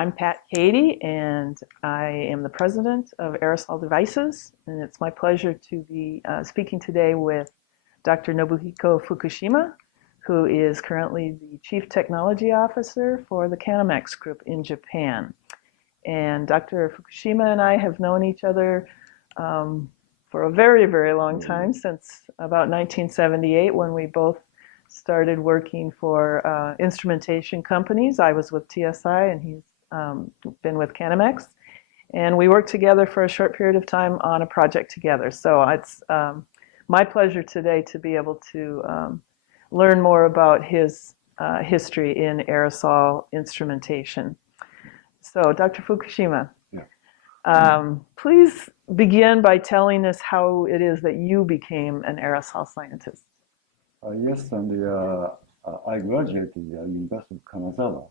I'm Pat Cady, and I am the president of Aerosol Devices, and it's my pleasure to be speaking today with Dr. Nobuhiko Fukushima, who is currently the Chief Technology Officer for the Canamex Group in Japan. And Dr. Fukushima and I have known each other for a very, very long time, since about 1978, when we both started working for instrumentation companies. I was with TSI, and he's been with Canamex. And we worked together for a short period of time on a project together. So it's my pleasure today to be able to learn more about his history in aerosol instrumentation. So, Dr. Fukushima, please begin by telling us how it is that you became an aerosol scientist. Yes, and I graduated at the University of Kanazawa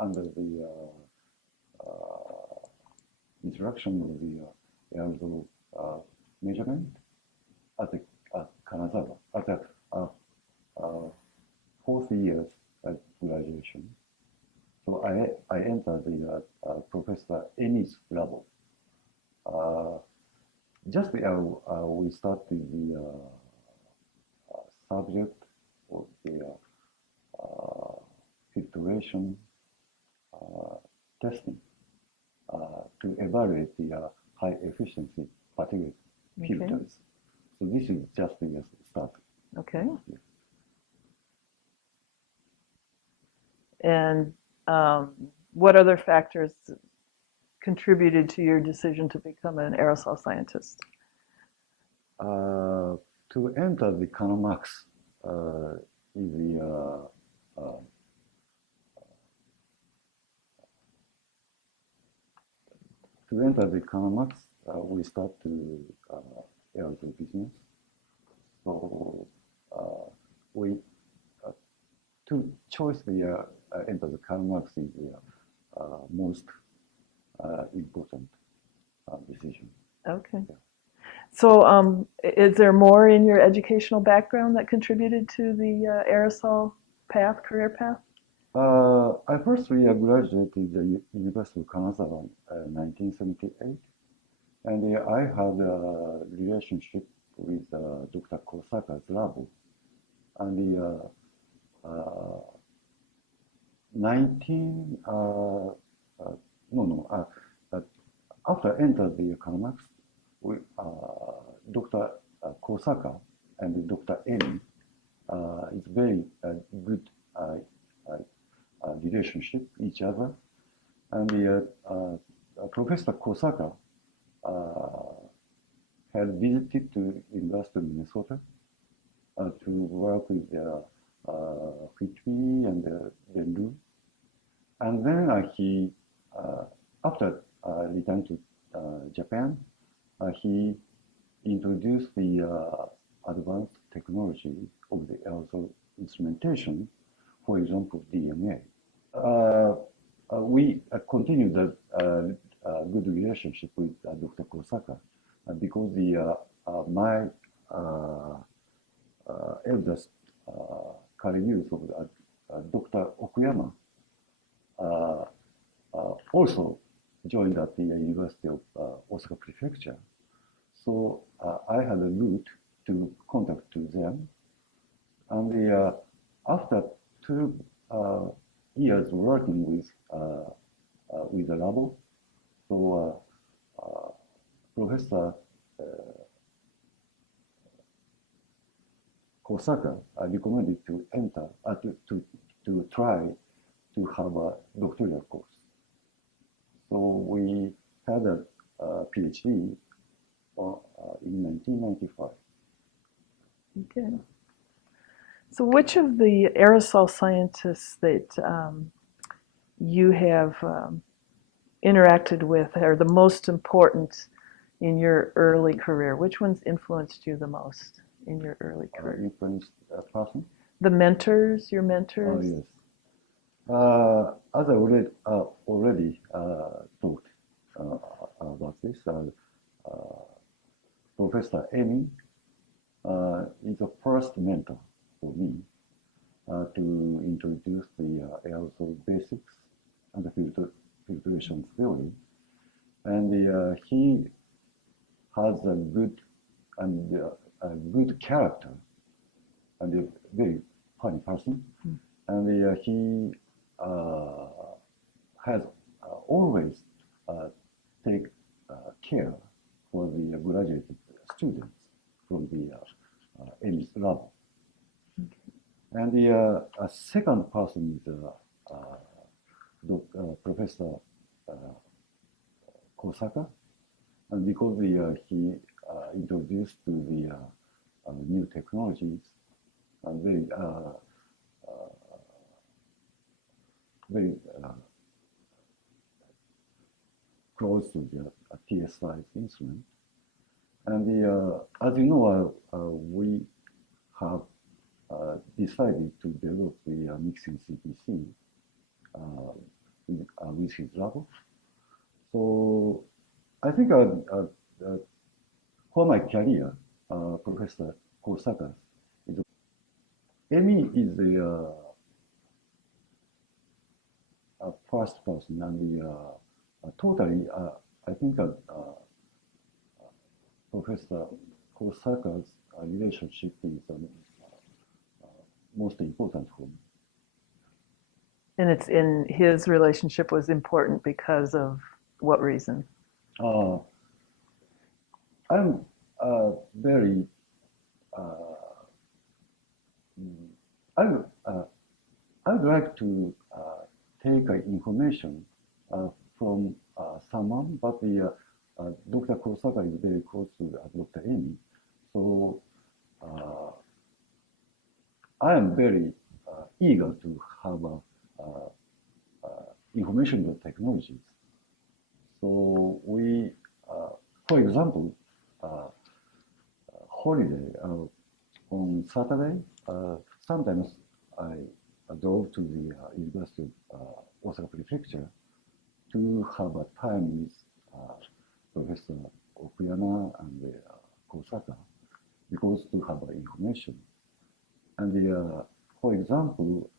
under the instruction of the aerosol measurement at Kanazawa at the fourth year's graduation. So I entered the Professor Eni's lab. Just we started the subject of the filtration testing to evaluate the high efficiency particulate filters. So this is just the start. Okay. Yeah. And what other factors contributed to your decision to become an aerosol scientist? To enter the Canamex is the to enter the Canamex, we start to aerosol business. So we to choose the enter the Canamex is the most important decision. Okay. Yeah. So is there more in your educational background that contributed to the aerosol path, career path? I first graduated the University of Kanazawa in 1978, and I had a relationship with Dr. Kosaka's lab. And the 19 after entered the Canamex, we Dr. Kosaka and Dr. Eni is very good relationship each other, and the Professor Kosaka had visited to University of Minnesota to work with Whitby and Rendu, and then he after returned to Japan, he introduced the advanced technology of the aerosol instrumentation, for example, DMA. We continued the good relationship with Dr. Kosaka because my eldest colleague of Dr. Okuyama also joined at the University of Osaka Prefecture. So I had a route to contact to them, and after 2 years working with the lab, so Professor Kosaka recommended to enter to try to have a doctoral course. So we had a PhD in 1995. Okay. So which of the aerosol scientists that you have interacted with are the most important in your early career? Which ones influenced you the most in your early career? Influenced person? The mentors, your mentors? Oh, yes. As I already talked about this, Professor Emi is the first mentor for me to introduce the aerosol basics and filtration theory. And he has a good character and a very funny person. And he has always take care for the graduate students from the ME lab. And the second person is Professor Kosaka, and because he introduced to the new technologies and very close to the TSI instrument. And as you know, we have decided to develop the mixing CPC with his lab. So I think for my career, Professor Kosaka is Amy is the first person, and totally, I think Professor Kosaka's relationship is most important for me. And it's in his relationship was important because of what reason? I'm very I would like to take information from someone, but Dr. Kosaka is very close to Dr. Amy, so I am very eager to have information technologies. So we, for example, holiday on Saturday. Sometimes I drove to the University of Osaka Prefecture to have a time with Professor Okuyama and Kosaka, because to have information. And for example,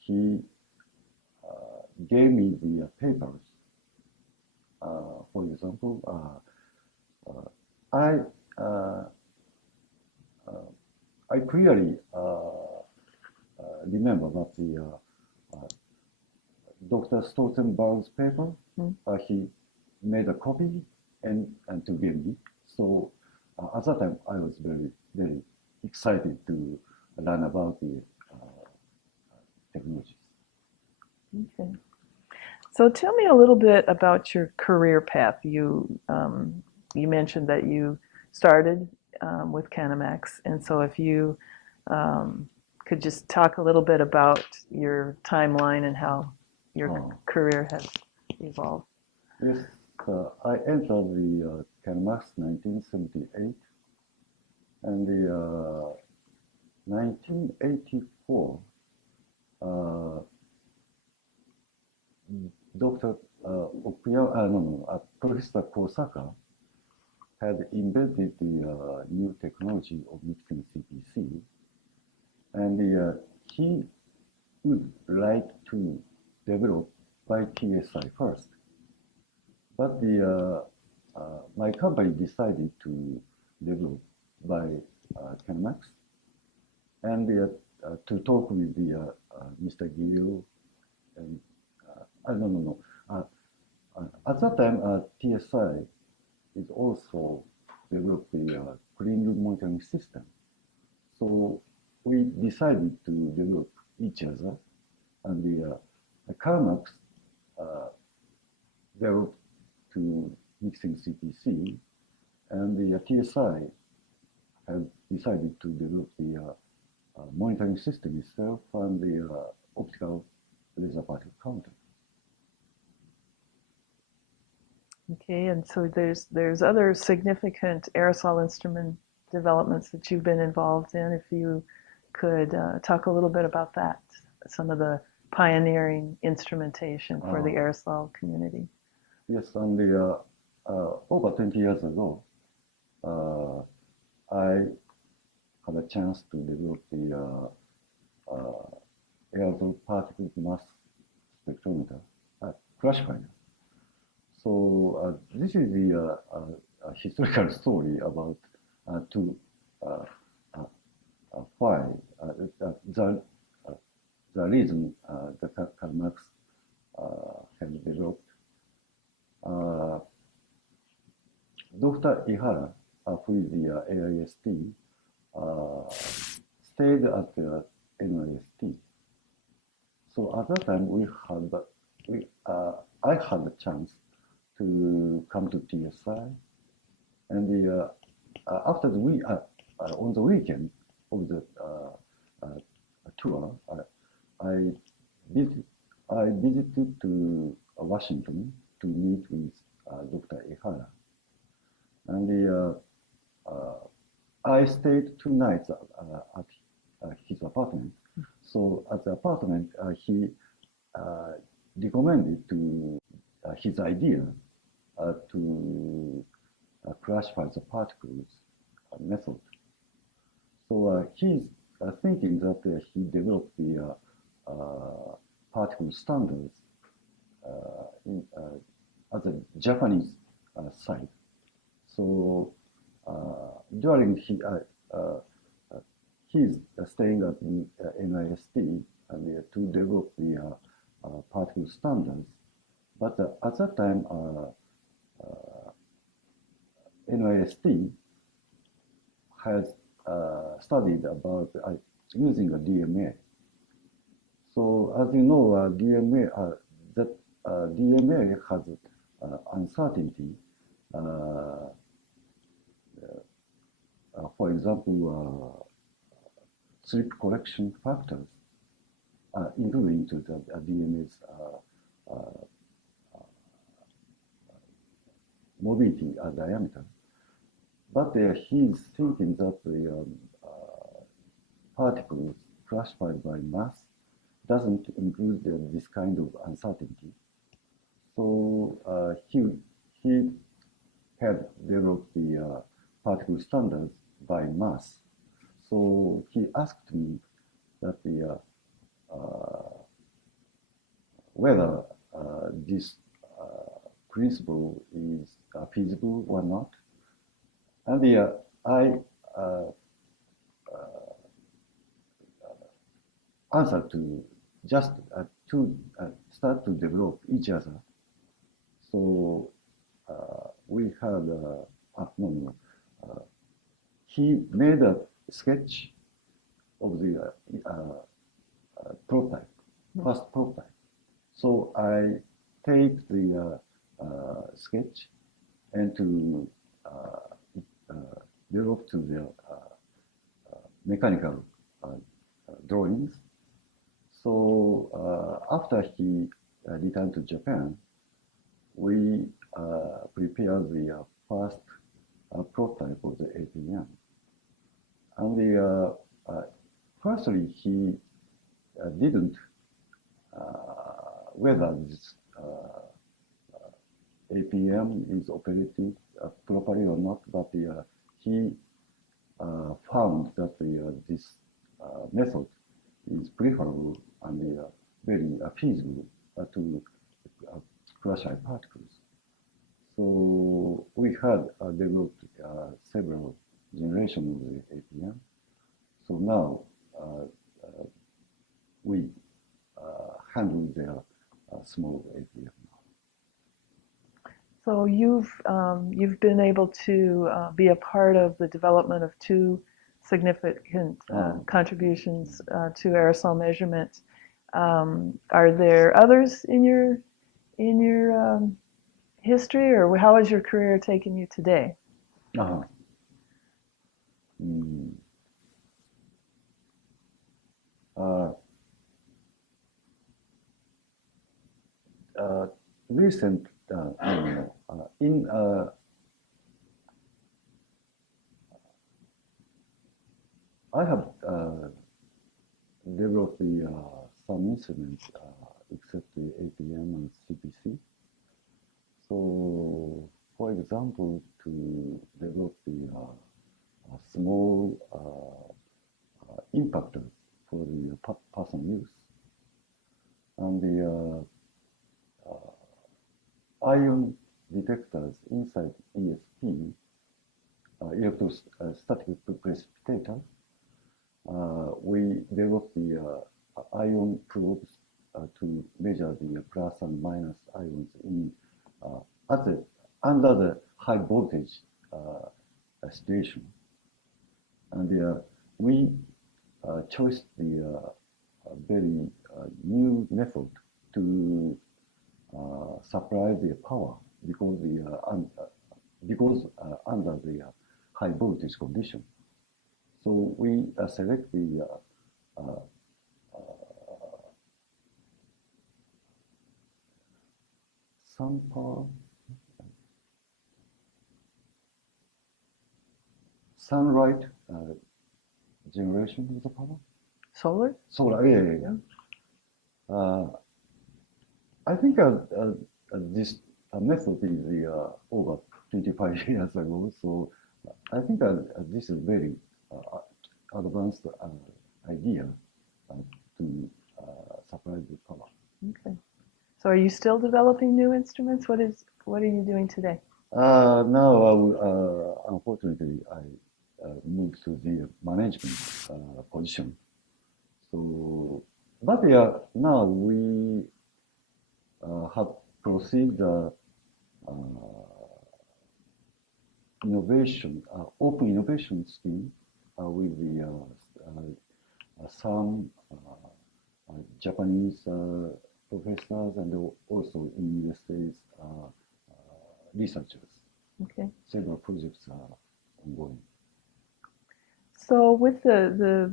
he gave me the papers. For example, I clearly remember that the Dr. Stoltenberg's paper, he made a copy and to give me. So at that time, I was very excited to learn about the technologies. Okay. So tell me a little bit about your career path. You mentioned that you started with Canamax, and so if you could just talk a little bit about your timeline and how your career has evolved. Yes, I entered the Canamax 1978, and the 1984. Dr. Okuyama, Professor Kosaka had invented the new technology of mixing CPC, and he would like to develop by TSI first. But my company decided to develop by Canamax, and to talk with the Mr. Gilio and no. At that time, TSI is also developing a clean room monitoring system. So we decided to develop each other, and the Carmax developed to mixing CPC, and the TSI have decided to develop the monitoring system itself and the optical laser particle counter. Okay, and so there's other significant aerosol instrument developments that you've been involved in. If you could talk a little bit about that, some of the pioneering instrumentation for the aerosol community. Yes, and the over 20 years ago, I had a chance to develop the aerosol particle mass spectrometer, classifier. So this is the historical story about to why the the reason that Karl Marx has developed. Dr. Ihara, who is the AIST, stayed at the NIST. So at that time, I had a chance to come to TSI, and after the week, on the weekend of the tour, I visited to Washington to meet with Dr. Ihara, and I stayed 2 nights at his apartment. So at the apartment, he recommended to his idea to classify the particles method. So he's thinking that he developed the particle standards at the Japanese side. So during he's staying at the NIST and to develop the particle standards. But at that time, NIST has studied about using a DMA. So as you know, DMA has uncertainty. For example, slip correction factors are included into the DMA's mobility diameter. But he's thinking that the particles classified by mass doesn't include this kind of uncertainty. So he had developed the particle standards by mass. So he asked me that whether this principle is feasible or not. And I answered to just to start to develop each other. So we had he made a sketch of the prototype, first prototype. So I take the sketch and to develop to the mechanical drawings. So after he returned to Japan, we prepared the first prototype of the APM. And firstly, he didn't whether this APM is operated properly or not, but he found that this method is preferable and very feasible to classify particles. So we had developed several generations of the APM. So now we handle the small APM. So you've been able to be a part of the development of two significant contributions to aerosol measurement. Are there others in your history, or how has your career taken you today? Recent in I have developed some instruments except the APM and CPC. So, for example, to develop the small impactors for the person use. and the ion detectors inside ESP, electrostatic precipitator. We developed the ion probes to measure the plus and minus ions in under the high voltage situation. And we chose the very new method to supply the power because under the high voltage condition. So we select the sun power, sunlight generation of the power. Solar? Solar, yeah. I think this method is over 25 years ago, so I think this is very advanced idea to supply the power. Okay. So are you still developing new instruments? What are you doing today? Now, unfortunately, I moved to the management position. So, but now we have proceeded innovation, open innovation scheme with the some Japanese professors and also in the States researchers. Okay. Several projects are ongoing. So with the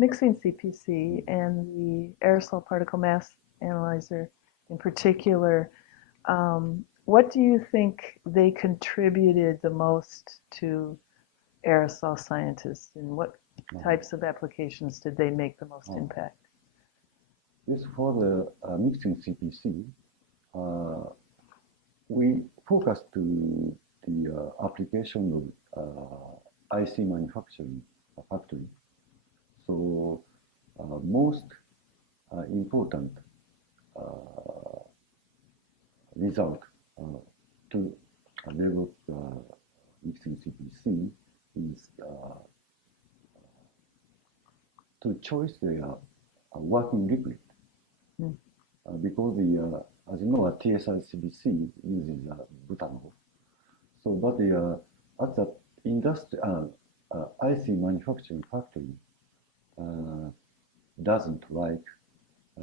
mixing CPC and the aerosol particle mass analyzer in particular, what do you think they contributed the most to aerosol scientists, and what types of applications did they make the most impact? Yes, for the mixing CPC, we focused to the application of IC manufacturing factory. So most important result to develop mixing CPC is to choose the working liquid. Because the as you know, TSI CPC uses butanol. So, but the at the industry IC manufacturing factory doesn't like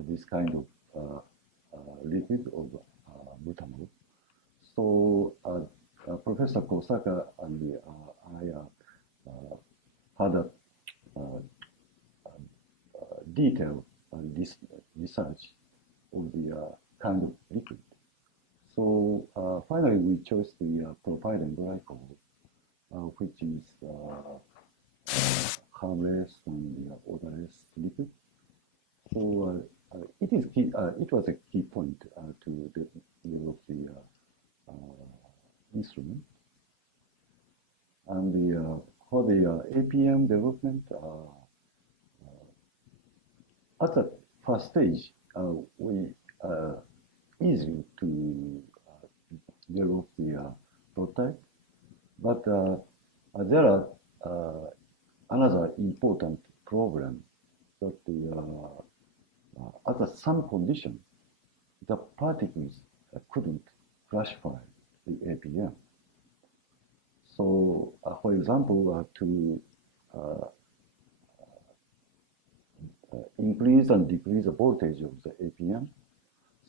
this kind of liquid of butanol. So Professor Kosaka and I had a detailed research of the kind of liquid. So finally, we chose the propylene glycol, which is harmless and odorless liquid. So it is key. It was a key point to develop the instrument. And for the APM development, at the first stage, we easy to develop the prototype, but there are another important problem that at some condition, the particles couldn't classify the APM. So, for example, to increase and decrease the voltage of the APM,